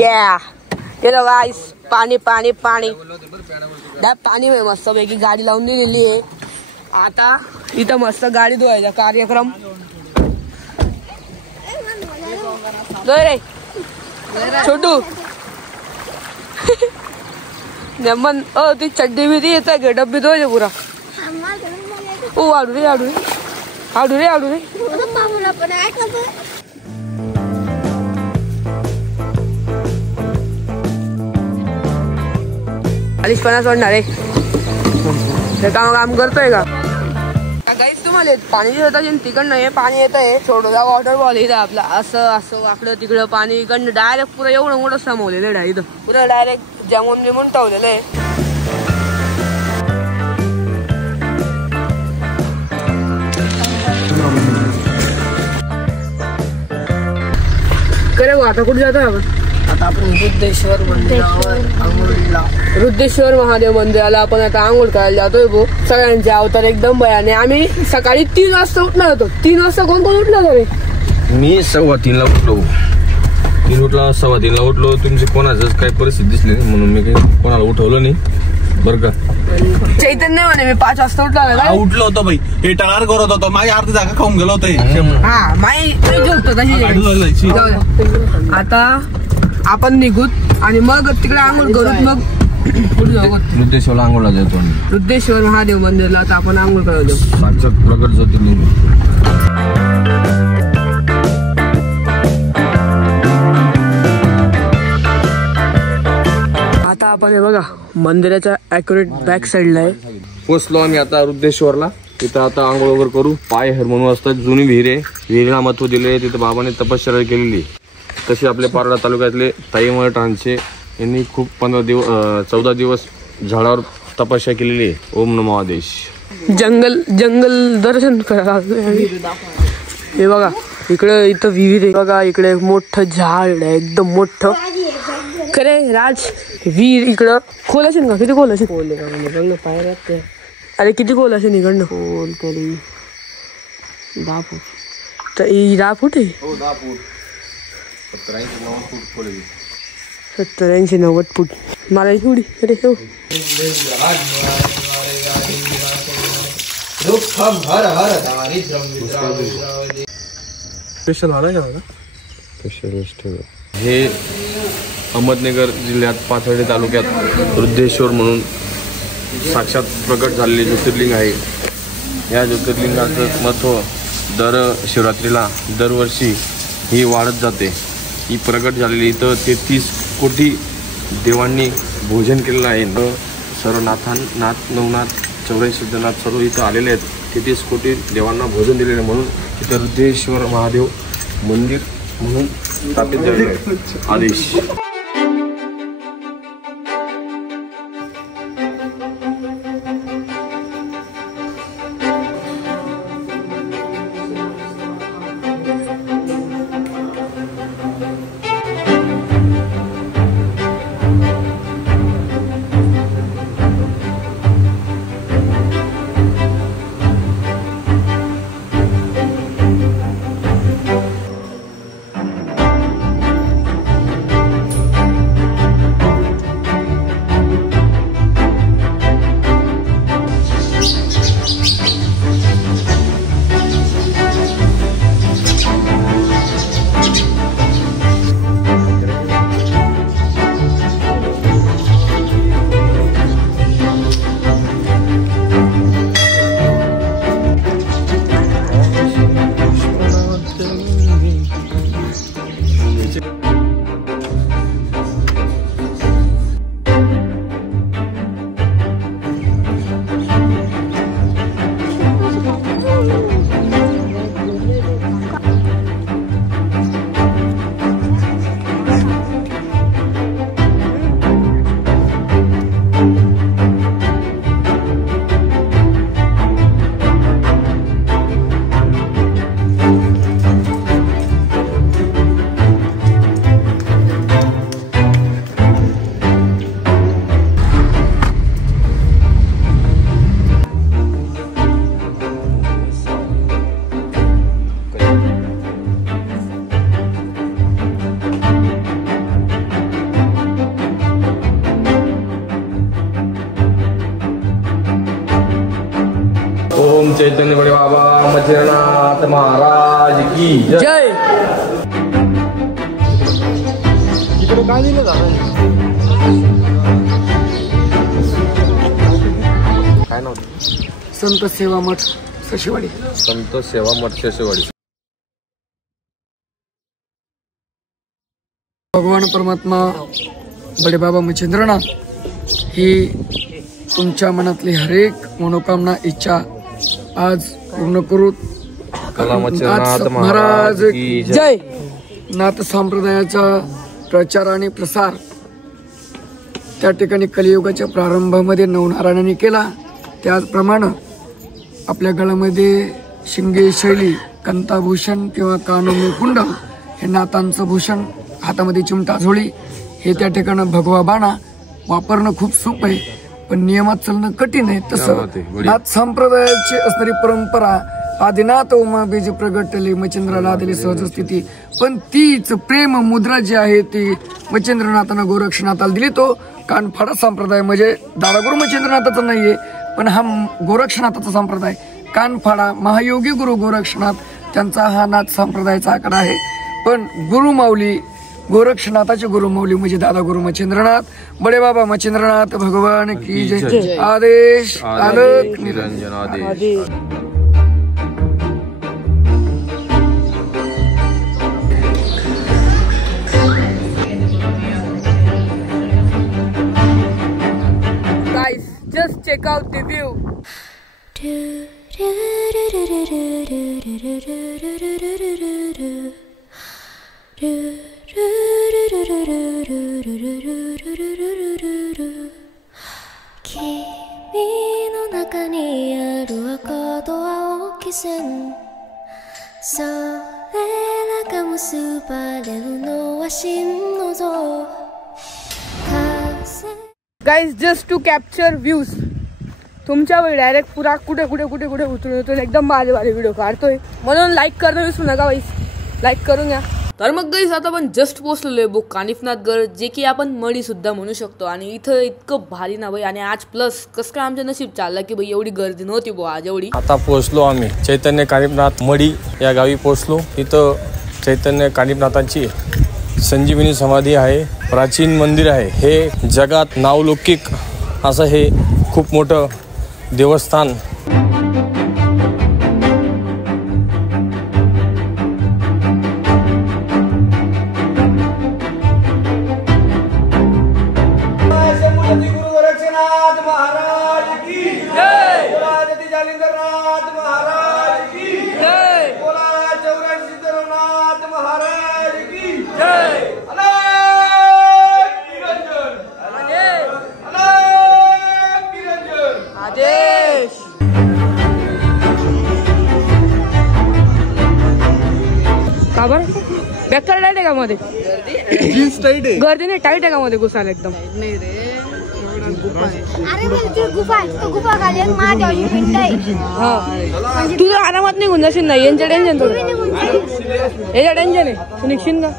या केलं गाईस पाणी पाणी पाणी त्या पाणी मस्त पैकी गाडी लावून दिलेली आहे. आता इथं मस्त गाडी धुवायचा कार्यक्रम. रे छोटू नेमन ती चड्डी भी दी येता गेटअप भी धुवायचा पुरा. ओ आडू रे आडू रे आडू रे आडू रे आलिशपणा सोडणार आहे. काम करतोय का गाईस. तुम्हाला पाणी येतं तिकडनं हे पाणी येत आहे. थोडं वॉटरफॉल इथं आपला असं असं वाकडं तिकडं पाणी इकडनं डायरेक्ट पुरं एवढं मोठं समवलेलं आहे. इथं पुरं डायरेक्ट जमून बिमून ठेवलेलं आहे. करे आता कुठे जातोय आपण? आता आपण रुद्रेश्वर महादेव मंदिराला आपण आता आंघोळ करायला जातोय. भाऊ सगळ्यांचे अवतार एकदम भयाने. आम्ही सकाळी 3 वाजता उठणार होतो. 3 वाजता कोण कोण उठला तरी? मी 3:15 उठलो. 3:15 उठलो. तुमची कोणाच काही परिस्थिती दिसली नाही म्हणून मी काही कोणाला उठवलं नाही बरं का. चैतन्य म्हणे मी 5 वाजता उठलो होतो भाई. हे टणार करत होतो. माझी अर्धी जागा खाऊन गेलो होतो. हा माई झोपतो तशी. आता आपण निघूत आणि मग तिकडे आंघोळ करूत. मग रुद्रेश्वरला आंघोळला जातो. रुद्रेश्वर महादेव मंदिरला आता आपण आंघोळ करायचो. साक्षात प्रकट ज्योतिर्लिंग. आता आपण हे बघा मंदिराच्या ॲक्युरेट बॅक साइडला आहे. पोचलो आम्ही आता रुद्रेश्वरला. तिथं आता आंघोळ वगैरे करू. पाय हर म्हणून असतात. जुनी विहीर आहे. विहिरीला महत्व दिले. तिथं बाबाने तपश्चर्या केलेली. तसे आपले पारडा तालुक्यातले ताईमळ टांचे यांनी खूप 14 दिवस झाडावर तपस्या केलेली आहे. ओम नमो आदेश. जंगल दर्शन करा. हे बघा इकडे इथं विहीर आहे बघा. इकडे मोठं झाड आहे एकदम मोठं. खरे राज विहीर इकडं खोल असेल का? किती खोल असेल? पायऱ्यात. अरे किती खोल असेल इकडनं? खोल तरी 10 फूट. तर 10 फूट आहे. 70-80-90 फूट. मला एवढी अरे हो. हे अहमदनगर जिल्ह्यात पाथर्डी तालुक्यात रुद्रेश्वर म्हणून साक्षात प्रकट झालेले ज्योतिर्लिंग आहे. या ज्योतिर्लिंगाचं महत्त्व दर शिवरात्रीला दरवर्षी ही वाढत जाते. ही प्रकट झालेली इथं 33 कोटी देवांनी भोजन केलेलं आहे. सर्व नाथ नवनाथ 84 सिद्धनाथ सर्व इथं आलेले आहेत. 33 कोटी देवांना भोजन दिलेले म्हणून इथं रुद्रेश्वर महादेव मंदिर म्हणून स्थापित झालेलं आहे. आदेश. चैतन्य बड़े बाबा मच्छिंद्रनाथ महाराज की जय। काय नाव? संत सेवा मठ सशिवाडी. संत सेवा मठ सशिवाडी. भगवान परमात्मा बडे बाबा मच्छिंद्रनाथ ही तुमच्या मनातली हरेक मनोकामना इच्छा आज पूर्ण करू. मच्छिंद्रनाथ महाराज की जय। नाथ संप्रदायाचा प्रचार आणि प्रसार त्या ठिकाणी कलियुगाच्या प्रारंभामध्ये नवनारायणांनी केला. त्याचप्रमाणे आपल्या गळ्यामध्ये शिंगे शैली, कंताभूषण किंवा कानोमे कुंड हे नाथांचं भूषण, हातामध्ये चिमटा झोळी हे त्या ठिकाणी भगवा बाणा वापरणं खूप सोपं आहे, पण नियमात चालणं कठीण आहे. तसं नाथ संप्रदायाची असणारी परंपरा आदिनाथ उमा बीज प्रगटली मच्छिंद्राला दिली सहज स्थिती, पण तीच प्रेम मुद्रा जी आहे ती मच्छिंद्रनाथानं गोरक्षनाथाला दिली. तो कानफाडा संप्रदाय म्हणजे दादागुरु मच्छिंद्रनाथाचा नाहीये, पण हा गोरक्षनाथाचा संप्रदाय. कानफाडा महायोगी गुरु गोरक्षनाथ त्यांचा हा नाथ संप्रदायाचा आकडा आहे. पण गुरुमाऊली गोरक्षनाथाचे गुरुमाऊली म्हणजे दादा गुरु मच्छिंद्रनाथ बडे बाबा मच्छिंद्रनाथ भगवान की जय. आदेश आलोक निरंजन आदेश. Guys, just check out the view. Guys, just to capture views. तुमच्या वेळी डायरेक्ट पुरा कुठे कुठे कुठे कुठे उतरून एकदम भारी भारी व्हिडिओ काढतोय, म्हणून लाईक करणं विसरू नका गाईस, लाईक करून घ्या. तर मग गाईस आता आपण जस्ट पोहोचलेलो आहे बुक कानिफनाथगड, जे की आपण मडी सुद्धा म्हणू शकतो. आणि इथं इतकं भारी ना भाई, आणि आज प्लस कसं काय आमचं नशीब चाललं की भाई एवढी गर्दी नव्हती बुवा आज एवढी. आता पोहोचलो आम्ही चैतन्य कानिफनाथ मडी या गावी पोहोचलो. इथं चैतन्य कानिफनाथांची संजीवनी समाधी आहे, प्राचीन मंदिर आहे. हे जगात नावलौकिक असं हे खूप मोठं देवस्थान. का बरं बॅक टाईट आहे का मध्ये? गर्दी नाही, टाईट आहे का मध्ये घुसायला एकदम? तुझं आरामात निघून जाशील ना, यांचं टेन्शन थोडं, याच्या टेन्शन आहे, तू निघशील का?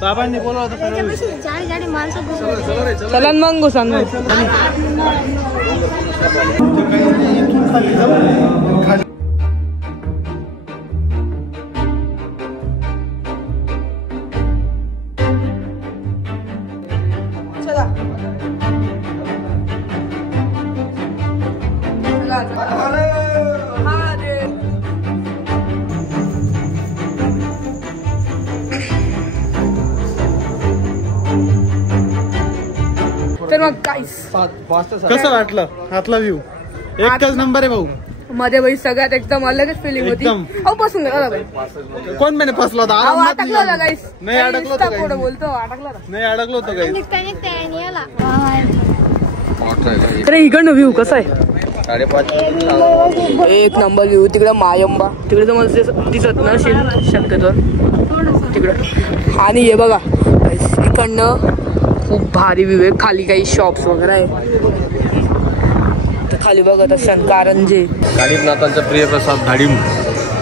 बाबांनी बोलवलं चला मग घुसा. तर मग कसं वाटलं? हातला व्ह्यू एकच नंबर आहे भाऊ. मध्ये भाई सगळ्यात एकदम अलगच फिलिंग होती. अहो बसून गेला भाई. कोण म्हणे फसला होता? अटकला होता गाईस. नाही अडकलो होतो, पुढे बोलतो अटकला होता. नाही अडकलो होतो गाईस. तर इकडनं व्ह्यू कसा आहे? एक नंबर व्ह्यू. तिकडे मायंबा, तिकडे तर मला दिसत नसेल शक्यतो तिकडं. आणि हे बघा इकडनं खूप भारी व्ह्यू आहे. खाली काही शॉप्स वगैरे आहे. खाली बघत असाल कारंजे. कानिफनाथांचा प्रिय प्रसाद डाळिंब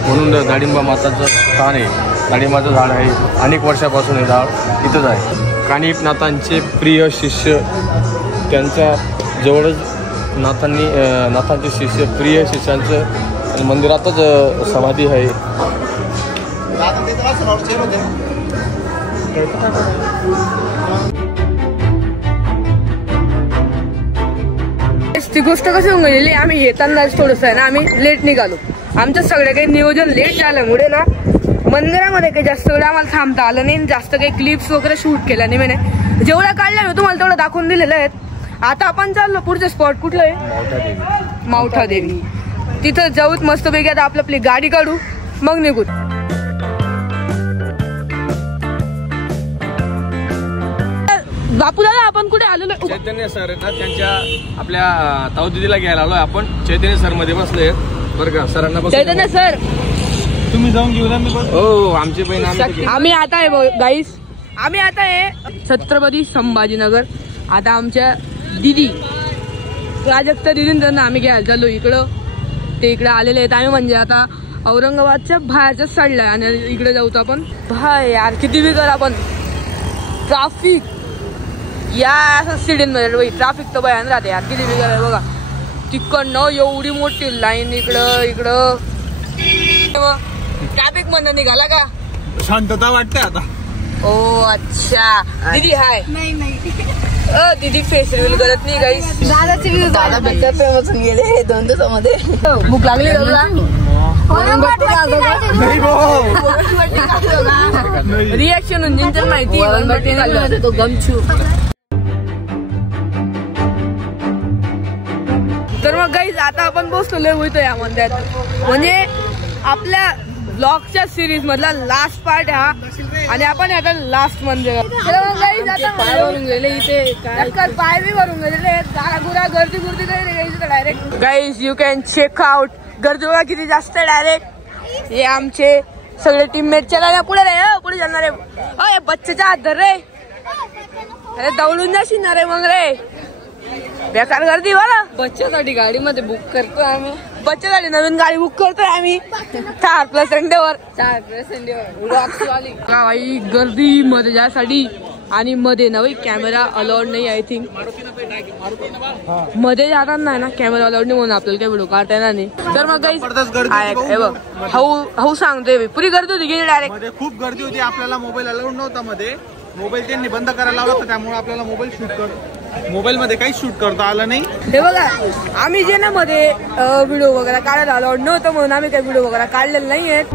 म्हणून डाळिंबा माताचं स्थान आहे. डाळिंबाचं झाड आहे, अनेक वर्षापासून हे झाड इथंच आहे. कानिफनाथांचे प्रिय शिष्य त्यांच्या जवळच नाथांचे शिष्य प्रिय शिष्यांचं मंदिरातच समाधी आहे. ती गोष्ट कशी होऊन गेलेली, आम्ही येताना थोडंसं आहे ना आम्ही लेट निघालो. आमचं सगळं काही नियोजन लेट झाल्यामुळे ना मंदिरामध्ये काही जास्त वेळ आम्हाला थांबता आलं नाही, जास्त काही क्लिप्स वगैरे शूट केल्या नाही. म्हणे जेवढ्या काढल्या मी तुम्हाला तेवढं दाखवून दिलेलं आहेत. आता आपण चाललो पुढचं स्पॉट कुठलं आहे, मावठा देवी. तिथं जाऊत मस्त पैकी आता आपली गाडी काढू मग निघू. बापू दादा आपण कुठे आलेलो? चैतन्य सर ना त्यांच्या आपल्या ताऊदीदीला घ्यायला आलोय आपण. चैतन्य सर मध्ये बसले बरं का. सरांना चैतन्य सर तुम्ही जाऊन घेऊ ना. मी हो आमची बहीण आम्ही आता आहे गाईस, आम्ही आता आहे छत्रपती संभाजीनगर. आता आमच्या दिदी प्राजक्ता दिदी त्यांना आम्ही घ्यायला चाललो इकडं. ते इकडे आलेले आहेत. आम्ही म्हणजे आता औरंगाबादच्या बाहेरच्या साईडला आणि इकडे जाऊ आपण. भाई यार किती बी कर आपण ट्राफिक या सिटीमध्ये ट्राफिक तर भयान राहते यार. किती बी कर बघा तिकडनं एवढी मोठी लाईन इकडं ट्रॅफिक मधनं निघाला का शांतता वाटते आता. ओ अच्छा दीदी हाय. दीदी फेस रिव्हील करत नाही गाईस. दादा बेकार फेमस गेले 2 दिवसामध्ये. भूक लागली रिॲक्शन म्हणजे माहिती तो गमछू. तर मग गाईज आता आपण पोहोचलो होतो या मंदिरात. म्हणजे आपल्या ब्लॉगच्या सिरीज मधला लास्ट पार्ट हा आणि आपण आता लास्ट मंदिर. पाय भरून गेले इथे पाय बी भरून गेलेले गुरा गर्दी direct. Guys you can check out गर्दी बघा किती जास्त डायरेक्ट. हे आमचे सगळे टीममेट चला पुढे रे पुढे जाणार आहे. बच्चेच्या हात धर रे. अरे दौडून जाशील ना रे मग रे. बेकार गर्दी बघा. बच्च्यासाठी गाडीमध्ये बुक करतो आम्ही. बच्च्यासाठी नवीन गाडी बुक करतोय आम्ही 4+ संडेवर. 4+ संडेवर भाई गर्दी मध्ये जायसाठी. आणि मध्ये ना भाई कॅमेरा अलाउड नाही. आय थिंक मध्ये जाताना ना कॅमेरा अलाउड नाही म्हणून आपल्याला काही व्हिडिओ काढता येणार नाही. तर मग काही हऊ सांगतोय पुरी गर्दी होती गेली डायरेक्ट. खूप गर्दी होती. आपल्याला मोबाईल अलाउड नव्हता मध्ये. मोबाईल त्यांनी बंद करायला लावला होता त्यामुळे आपल्याला मोबाईल मध्ये काही शूट करता आलं नाही. हे बघा आम्ही जे ना मध्ये व्हिडिओ वगैरे काढायला अलाउड नव्हतं म्हणून आम्ही काही व्हिडिओ वगैरे काढलेले नाहीयेत.